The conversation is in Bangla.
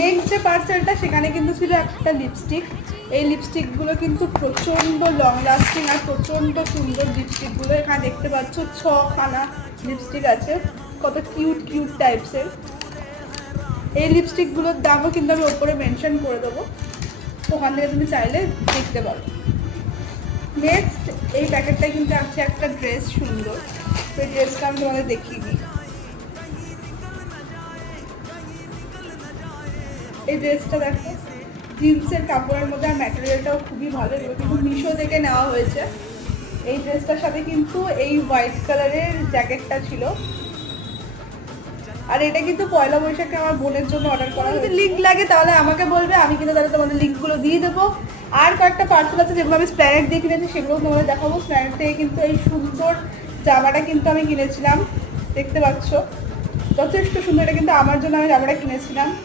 নেক্সট যে পার্সেলটা সেখানে কিন্তু ছিল একটা লিপস্টিক। এই লিপস্টিকগুলো কিন্তু প্রচণ্ড লং লাস্টিং আর প্রচণ্ড সুন্দর লিপস্টিকগুলো। এখানে দেখতে পাচ্ছ 6খানা লিপস্টিক আছে, কত কিউট কিউট টাইপসের। এই লিপস্টিকগুলোর দামও কিন্তু আমি ওপরে মেনশন করে দেবো, ওখান থেকে তুমি চাইলে দেখতে পারো। নেক্সট এই প্যাকেটটা কিন্তু আছে একটা ড্রেস, সুন্দর। সেই ড্রেসটা আমি তোমাদের দেখিয়ে দিই। এই ড্রেসটা দেখো, জিন্সের কাপড়ের মধ্যে, আর ম্যাটেরিয়ালটাও খুবই ভালো। এগুলো কিন্তু মিশো থেকে নেওয়া হয়েছে। এই ড্রেসটার সাথে কিন্তু এই হোয়াইট কালারের জ্যাকেটটা ছিল। আর এটা কিন্তু পয়লা বৈশাখে আমার বোনের জন্য অর্ডার করা। যদি লিঙ্ক লাগে তাহলে আমাকে বলবে, আমি কিন্তু তাহলে তোমাদের লিঙ্কগুলো দিয়ে দেবো। আর কয়েকটা পার্সেল আছে যেগুলো আমি স্প্ল্যানেট দিয়ে কিনেছি, সেগুলো তোমাদের দেখাবো। স্প্ল্যানেট থেকে কিন্তু এই সুন্দর জামাটা কিন্তু আমি কিনেছিলাম, দেখতে পাচ্ছ যথেষ্ট সুন্দর। এটা কিন্তু আমার জন্য আমি জামাটা কিনেছিলাম।